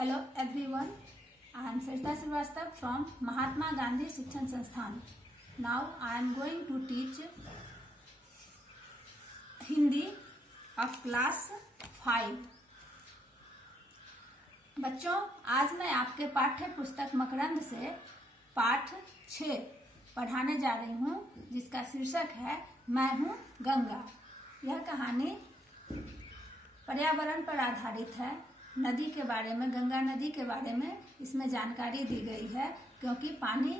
Hello everyone, I am Sarita Srivastava from Mahatma Gandhi Shikshan Sansthan. Now I am going to teach Hindi of class 5. बच्चों, आज मैं आपके पाठ्य पुस्तक मकरंद से पाठ 6 पढ़ाने जा रही हूँ, जिसका शीर्षक है मैं हूँ गंगा। यह कहानी पर्यावरण पर आधारित है। नदी के बारे में, गंगा नदी के बारे में इसमें जानकारी दी गई है, क्योंकि पानी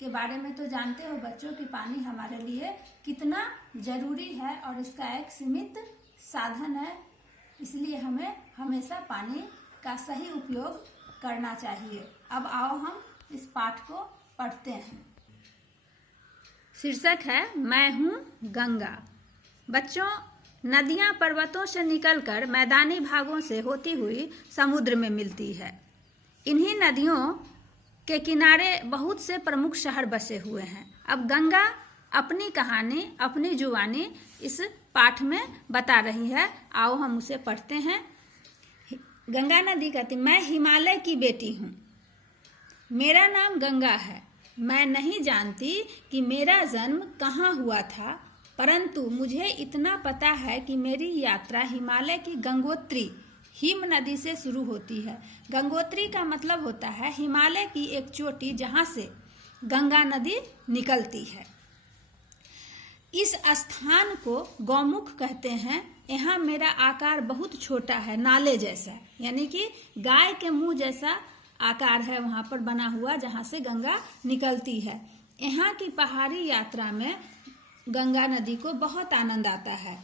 के बारे में तो जानते हो बच्चों कि पानी हमारे लिए कितना जरूरी है और इसका एक सीमित साधन है। इसलिए हमें हमेशा पानी का सही उपयोग करना चाहिए। अब आओ हम इस पाठ को पढ़ते हैं। शीर्षक है मैं हूँ गंगा। बच्चों, नदियाँ पर्वतों से निकलकर मैदानी भागों से होती हुई समुद्र में मिलती है। इन्हीं नदियों के किनारे बहुत से प्रमुख शहर बसे हुए हैं। अब गंगा अपनी कहानी, अपनी जुबानी इस पाठ में बता रही है। आओ हम उसे पढ़ते हैं। गंगा नदी कहती, मैं हिमालय की बेटी हूँ, मेरा नाम गंगा है। मैं नहीं जानती कि मेरा जन्म कहाँ हुआ था, परंतु मुझे इतना पता है कि मेरी यात्रा हिमालय की गंगोत्री हिम नदी से शुरू होती है। गंगोत्री का मतलब होता है हिमालय की एक चोटी जहाँ से गंगा नदी निकलती है। इस स्थान को गौमुख कहते हैं। यहाँ मेरा आकार बहुत छोटा है, नाले जैसा, यानी कि गाय के मुंह जैसा आकार है वहाँ पर बना हुआ, जहाँ से गंगा निकलती है। यहाँ की पहाड़ी यात्रा में गंगा नदी को बहुत आनंद आता है।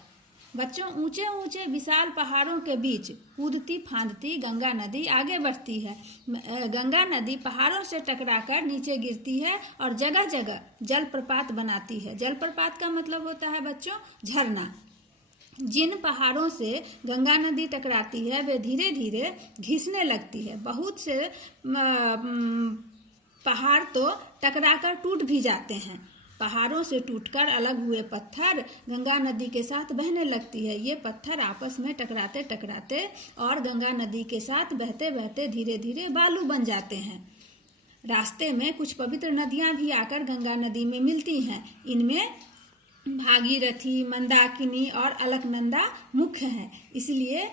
बच्चों, ऊंचे ऊंचे विशाल पहाड़ों के बीच कूदती फांदती गंगा नदी आगे बढ़ती है। गंगा नदी पहाड़ों से टकराकर नीचे गिरती है और जगह जगह जलप्रपात बनाती है। जलप्रपात का मतलब होता है बच्चों झरना। जिन पहाड़ों से गंगा नदी टकराती है वे धीरे धीरे घिसने लगती है। बहुत से पहाड़ तो टकराकर टूट भी जाते हैं। पहाड़ों से टूटकर अलग हुए पत्थर गंगा नदी के साथ बहने लगती है। ये पत्थर आपस में टकराते टकराते और गंगा नदी के साथ बहते बहते धीरे धीरे बालू बन जाते हैं। रास्ते में कुछ पवित्र नदियां भी आकर गंगा नदी में मिलती हैं। इनमें भागीरथी, मंदाकिनी और अलकनंदा मुख्य हैं। इसलिए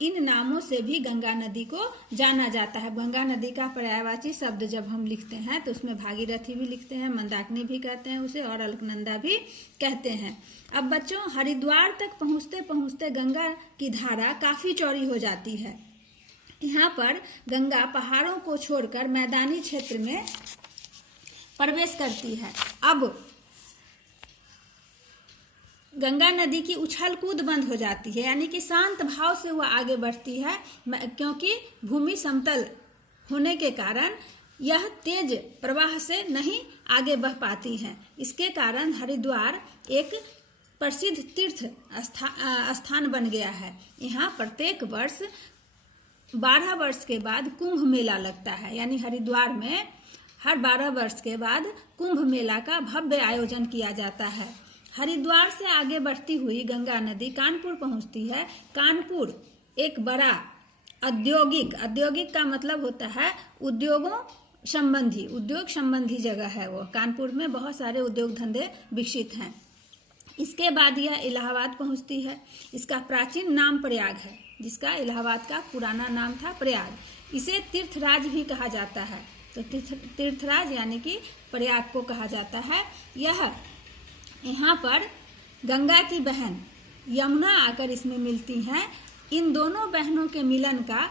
इन नामों से भी गंगा नदी को जाना जाता है। गंगा नदी का पर्यायवाची शब्द जब हम लिखते हैं तो उसमें भागीरथी भी लिखते हैं, मंदाकिनी भी कहते हैं उसे, और अलकनंदा भी कहते हैं। अब बच्चों, हरिद्वार तक पहुँचते पहुँचते गंगा की धारा काफ़ी चौड़ी हो जाती है। यहाँ पर गंगा पहाड़ों को छोड़कर मैदानी क्षेत्र में प्रवेश करती है। अब गंगा नदी की उछल कूद बंद हो जाती है, यानी कि शांत भाव से वह आगे बढ़ती है, क्योंकि भूमि समतल होने के कारण यह तेज प्रवाह से नहीं आगे बह पाती है। इसके कारण हरिद्वार एक प्रसिद्ध तीर्थ स्थान बन गया है। यहाँ प्रत्येक वर्ष 12 वर्ष के बाद कुंभ मेला लगता है, यानी हरिद्वार में हर 12 वर्ष के बाद कुंभ मेला का भव्य आयोजन किया जाता है। हरिद्वार से आगे बढ़ती हुई गंगा नदी कानपुर पहुंचती है। कानपुर एक बड़ा औद्योगिक का मतलब होता है उद्योग संबंधी जगह है। वो कानपुर में बहुत सारे उद्योग धंधे विकसित हैं। इसके बाद यह इलाहाबाद पहुंचती है। इसका प्राचीन नाम प्रयाग है, जिसका इलाहाबाद का पुराना नाम था प्रयाग। इसे तीर्थराज भी कहा जाता है। तो तीर्थराज यानी कि प्रयाग को कहा जाता है। यहाँ पर गंगा की बहन यमुना आकर इसमें मिलती हैं। इन दोनों बहनों के मिलन का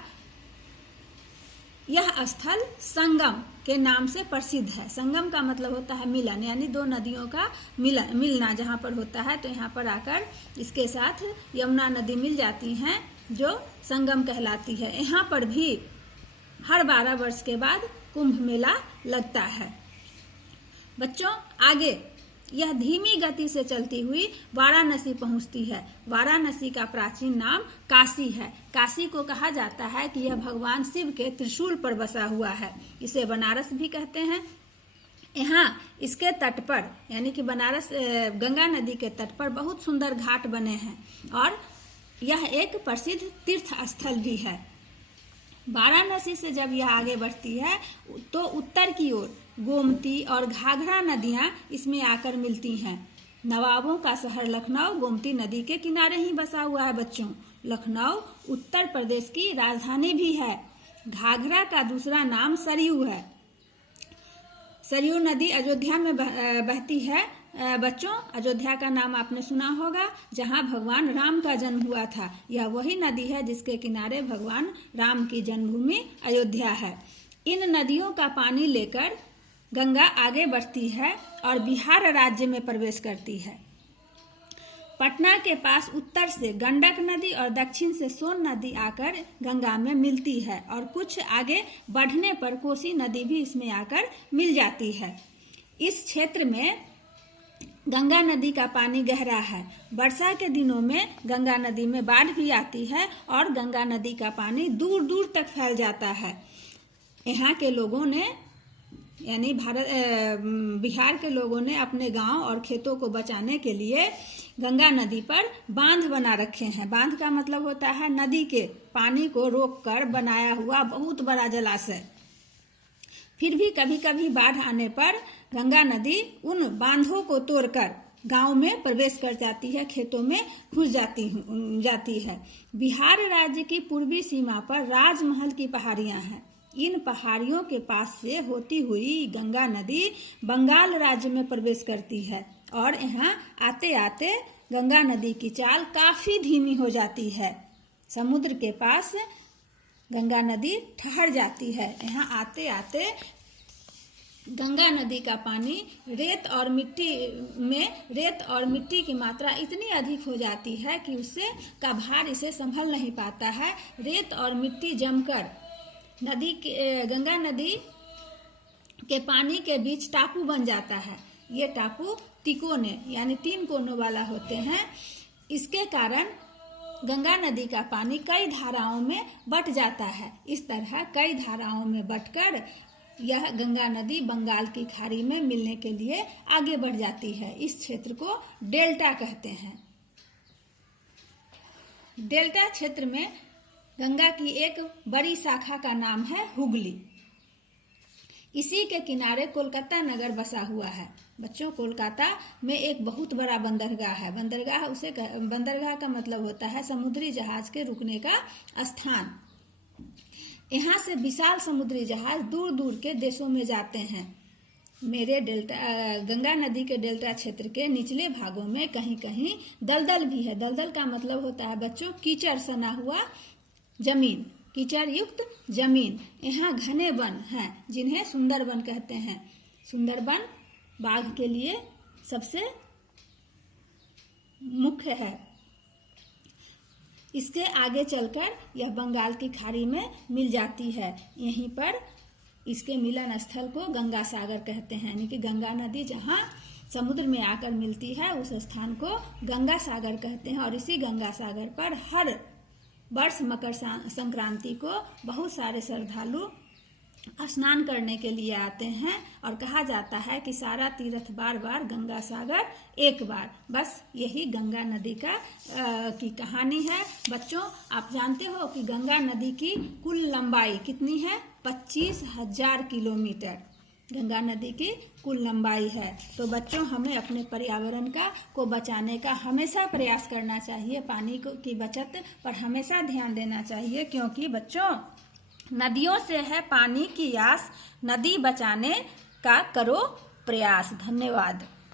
यह स्थल संगम के नाम से प्रसिद्ध है। संगम का मतलब होता है मिलन, यानी दो नदियों का मिलना जहाँ पर होता है। तो यहाँ पर आकर इसके साथ यमुना नदी मिल जाती हैं, जो संगम कहलाती है। यहाँ पर भी हर 12 वर्ष के बाद कुंभ मेला लगता है। बच्चों, आगे यह धीमी गति से चलती हुई वाराणसी पहुंचती है। वाराणसी का प्राचीन नाम काशी है। काशी को कहा जाता है कि यह भगवान शिव के त्रिशूल पर बसा हुआ है। इसे बनारस भी कहते हैं। यहाँ इसके तट पर, यानी कि बनारस गंगा नदी के तट पर बहुत सुंदर घाट बने हैं और यह एक प्रसिद्ध तीर्थ स्थल भी है। वाराणसी से जब यह आगे बढ़ती है तो उत्तर की ओर गोमती और घाघरा नदियां इसमें आकर मिलती हैं। नवाबों का शहर लखनऊ गोमती नदी के किनारे ही बसा हुआ है बच्चों। लखनऊ उत्तर प्रदेश की राजधानी भी है। घाघरा का दूसरा नाम सरयू है। सरयू नदी अयोध्या में बहती है बच्चों। अयोध्या का नाम आपने सुना होगा, जहां भगवान राम का जन्म हुआ था। यह वही नदी है जिसके किनारे भगवान राम की जन्मभूमि अयोध्या है। इन नदियों का पानी लेकर गंगा आगे बढ़ती है और बिहार राज्य में प्रवेश करती है। पटना के पास उत्तर से गंडक नदी और दक्षिण से सोन नदी आकर गंगा में मिलती है और कुछ आगे बढ़ने पर कोसी नदी भी इसमें आकर मिल जाती है। इस क्षेत्र में गंगा नदी का पानी गहरा है। वर्षा के दिनों में गंगा नदी में बाढ़ भी आती है और गंगा नदी का पानी दूर दूर तक फैल जाता है। यहाँ के लोगों ने यानी बिहार के लोगों ने अपने गांव और खेतों को बचाने के लिए गंगा नदी पर बांध बना रखे हैं। बांध का मतलब होता है नदी के पानी को रोककर बनाया हुआ बहुत बड़ा जलाशय। फिर भी कभी कभी बाढ़ आने पर गंगा नदी उन बांधों को तोड़कर गांव में प्रवेश कर जाती है, खेतों में घुस जाती है। बिहार राज्य की पूर्वी सीमा पर राजमहल की पहाड़ियां हैं। इन पहाड़ियों के पास से होती हुई गंगा नदी बंगाल राज्य में प्रवेश करती है और यहाँ आते आते गंगा नदी की चाल काफी धीमी हो जाती है। समुद्र के पास गंगा नदी ठहर जाती है। यहाँ आते आते गंगा नदी का पानी रेत और मिट्टी की मात्रा इतनी अधिक हो जाती है कि उससे का भार इसे संभल नहीं पाता है। रेत और मिट्टी जमकर गंगा नदी के पानी के बीच टापू बन जाता है। ये टापू तिकोने यानी 3 कोनों वाला होते हैं। इसके कारण गंगा नदी का पानी कई धाराओं में बट जाता है। इस तरह कई धाराओं में बटकर यह गंगा नदी बंगाल की खाड़ी में मिलने के लिए आगे बढ़ जाती है। इस क्षेत्र को डेल्टा कहते हैं। डेल्टा क्षेत्र में गंगा की एक बड़ी शाखा का नाम है हुगली। इसी के किनारे कोलकाता नगर बसा हुआ है। बच्चों, कोलकाता में एक बहुत बड़ा बंदरगाह है। बंदरगाह का मतलब होता है समुद्री जहाज के रुकने का स्थान। यहाँ से विशाल समुद्री जहाज दूर दूर के देशों में जाते हैं। गंगा नदी के डेल्टा क्षेत्र के निचले भागों में कहीं कहीं दलदल भी है। दलदल का मतलब होता है बच्चों कीचड़ सना हुआ जमीन, कीचड़ युक्त जमीन। यहाँ घने वन हैं जिन्हें सुंदरवन कहते हैं। सुंदरवन बाघ के लिए सबसे मुख्य है। इसके आगे चलकर यह बंगाल की खाड़ी में मिल जाती है। यहीं पर इसके मिलन स्थल को गंगा सागर कहते हैं, यानी कि गंगा नदी जहाँ समुद्र में आकर मिलती है उस स्थान को गंगा सागर कहते हैं। और इसी गंगा सागर पर हर वर्ष मकर संक्रांति को बहुत सारे श्रद्धालु स्नान करने के लिए आते हैं और कहा जाता है कि सारा तीर्थ बार बार गंगा सागर एक बार। बस यही गंगा नदी की कहानी है। बच्चों, आप जानते हो कि गंगा नदी की कुल लंबाई कितनी है? 25,000 किलोमीटर गंगा नदी की कुल लंबाई है। तो बच्चों, हमें अपने पर्यावरण को बचाने का हमेशा प्रयास करना चाहिए। पानी की बचत पर हमेशा ध्यान देना चाहिए, क्योंकि बच्चों नदियों से है पानी की आस, नदी बचाने का करो प्रयास। धन्यवाद।